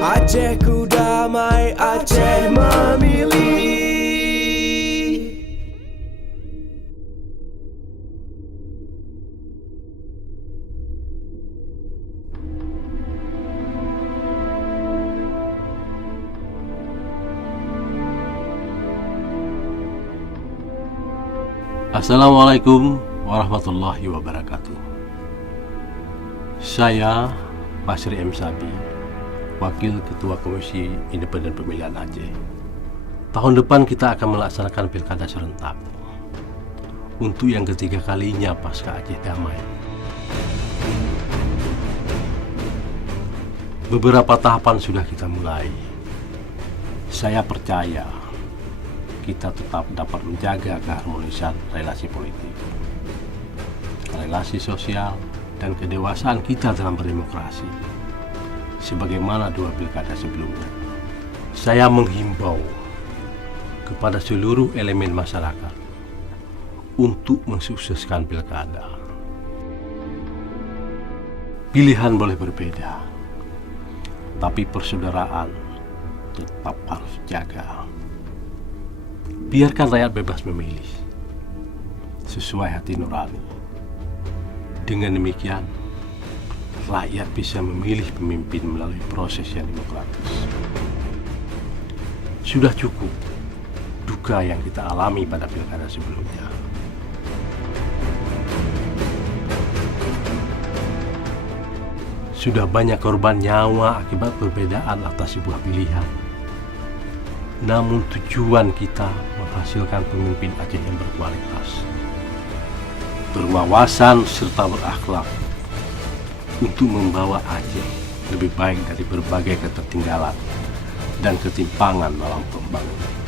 Acehku damai, Aceh memilih. Assalamualaikum warahmatullahi wabarakatuh. Saya Basri M. Sabi, Wakil Ketua Komisi Independen Pemilihan Aceh. Tahun depan kita akan melaksanakan pilkada serentak untuk yang ketiga kalinya pasca Aceh Damai. Beberapa tahapan sudah kita mulai. Saya percaya kita tetap dapat menjaga keharmonisan relasi politik, relasi sosial, dan kedewasaan kita dalam berdemokrasi sebagaimana dua pilkada sebelumnya. Saya menghimbau kepada seluruh elemen masyarakat untuk mensukseskan pilkada. Pilihan boleh berbeda, tapi persaudaraan tetap harus dijaga. Biarkan rakyat bebas memilih sesuai hati nurani. Dengan demikian, rakyat bisa memilih pemimpin melalui proses yang demokratis. Sudah cukup duka yang kita alami pada pilkada sebelumnya. Sudah banyak korban nyawa akibat perbedaan atas sebuah pilihan. Namun tujuan kita menghasilkan pemimpin Aceh yang berkualitas, berwawasan serta berakhlak untuk membawa Aceh lebih baik dari berbagai ketertinggalan dan ketimpangan dalam pembangunan.